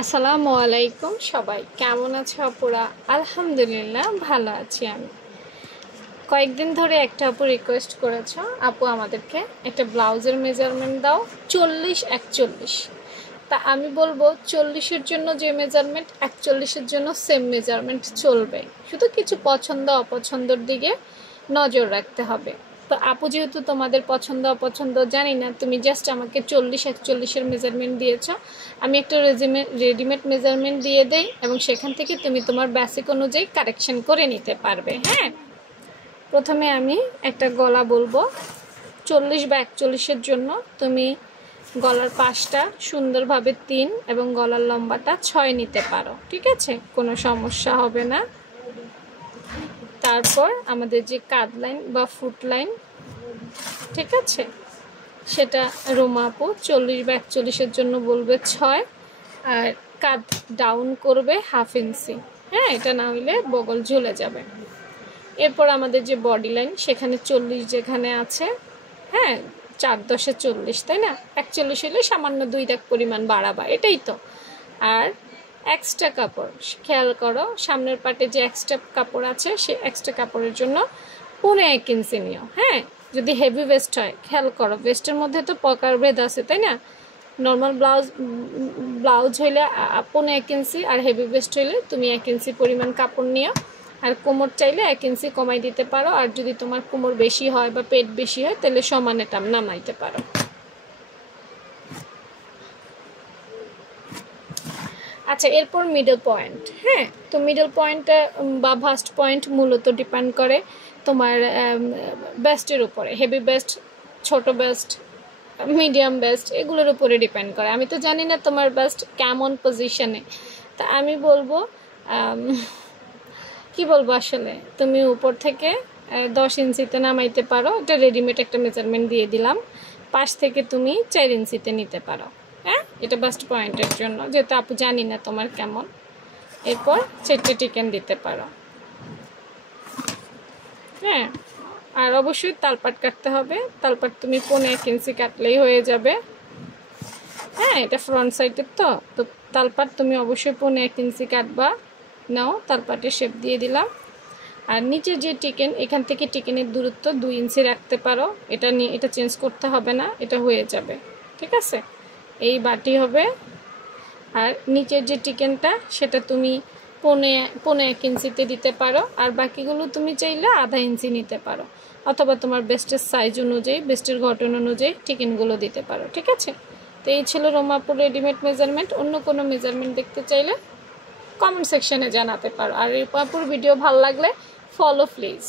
আসসালামু আলাইকুম সবাই কেমন আছো আপুরা? আলহামদুলিল্লাহ ভালো আছি আমি। কয়েকদিন ধরে একটা আপু রিকোয়েস্ট করেছো, আপু আমাদেরকে একটা ব্লাউজের মেজারমেন্ট দাও 40-41। তা আমি বলবো 40-এর জন্য যে মেজারমেন্ট 41-এর জন্য সেম মেজারমেন্ট চলবে, শুধু কিছু পছন্দ অপছন্দর দিকে নজর রাখতে হবে। তো আপু যেহেতু তোমাদের পছন্দ অপছন্দ জানি না, তুমি জাস্ট আমাকে 40-41-এর মেজারমেন্ট দিয়েছো, আমি একটা রেডিমেড মেজারমেন্ট দিয়ে দেই এবং সেখান থেকে তুমি তোমার বেসিক অনুযায়ী কারেকশন করে নিতে পারবে। হ্যাঁ, প্রথমে আমি একটা গলা বলবো 40-41-এর জন্য তুমি গলার পাশটা সুন্দরভাবে 3 এবং গলার লম্বাটা 6 নিতে পারো, ঠিক আছে, কোনো সমস্যা হবে না। তারপর আমাদের যে কাঁধ লাইন বা ফুট লাইন, ঠিক আছে, সেটা রোমা আপু 40-41-এর জন্য বলবে 6 আর কাঁধ ডাউন করবে 1/2 ইঞ্চি। হ্যাঁ, এটা না হইলে বগল ঝুলে যাবে। এরপর আমাদের যে বডি লাইন, সেখানে 40 যেখানে আছে, হ্যাঁ 4-10-এ 40, তাই না, 41 হলে সামান্য 2 দাগ পরিমাণ বাড়াবা, এটাই তো। আর এক্সট্রা কাপড় খেয়াল করো, সামনের পাটে যে এক্সট্রা কাপড় আছে সে এক্সট্রা কাপড়ের জন্য 1.25 ইঞ্চি নিও। হ্যাঁ, যদি হেভি ভেস্ট হয় খেয়াল করো, ভেস্টের মধ্যে তো প্রকার ভেদ আছে, তাই না। নর্মাল ব্লাউজ হইলে 1.25 ইঞ্চি আর হেভি ভেস্ট হইলে তুমি 1 ইঞ্চি পরিমাণ কাপড় নিও। আর কোমর চাইলে 1 ইঞ্চি কমাই দিতে পারো, আর যদি তোমার কোমর বেশি হয় বা পেট বেশি হয় তাহলে সমানে টাম নামাইতে পারো। আচ্ছা, এরপর মিডল পয়েন্ট। হ্যাঁ, তো মিডল পয়েন্টটা বা ভাস্ট পয়েন্ট মূলত ডিপেন্ড করে তোমার বেস্টের উপরে। হেভি বেস্ট, ছোট বেস্ট, মিডিয়াম বেস্ট, এগুলোর উপরে ডিপেন্ড করে। আমি তো জানি না তোমার বেস্ট কেমন পজিশনে, তা আমি বলবো কি বলবো আসলে, তুমি উপর থেকে 10 ইঞ্চিতে নামাইতে পারো। এটা রেডিমেড একটা মেজারমেন্ট দিয়ে দিলাম। পাশ থেকে তুমি 4 ইঞ্চিতে নিতে পারো। হ্যাঁ, এটা বাস্ট পয়েন্টের জন্য, যেহেতু আপু জানি না তোমার কেমন। এরপর 4টে টিকেন দিতে পারো। হ্যাঁ, আর অবশ্যই তালপাট কাটতে হবে। তালপাট তুমি 1.25 ইঞ্চি কাটলেই হয়ে যাবে। হ্যাঁ, এটা ফ্রন্ট সাইডের তো তালপাট তুমি অবশ্যই 1.25 ইঞ্চি কাটবা। নাও, তালপাটের শেপ দিয়ে দিলাম। আর নিচের যে টিকেন, এখান থেকে টিকেনের দূরত্ব 2 ইঞ্চি রাখতে পারো। এটা চেঞ্জ করতে হবে না, এটা হয়ে যাবে, ঠিক আছে। এই বাটি হবে। আর নিচের যে টিকেনটা সেটা তুমি 1.25 ইঞ্চিতে দিতে পারো, আর বাকিগুলো তুমি চাইলে 1/2 ইঞ্চি নিতে পারো, অথবা তোমার বেস্টের সাইজ অনুযায়ী, বেস্টের গঠন অনুযায়ী টিকেনগুলো দিতে পারো, ঠিক আছে। তো এই ছিল রোমাপুর রেডিমেড মেজারমেন্ট। অন্য কোনো মেজারমেন্ট দেখতে চাইলে কমেন্ট সেকশনে জানাতে পারো। আর এই আপুর ভিডিও ভালো লাগলে ফলো প্লিজ।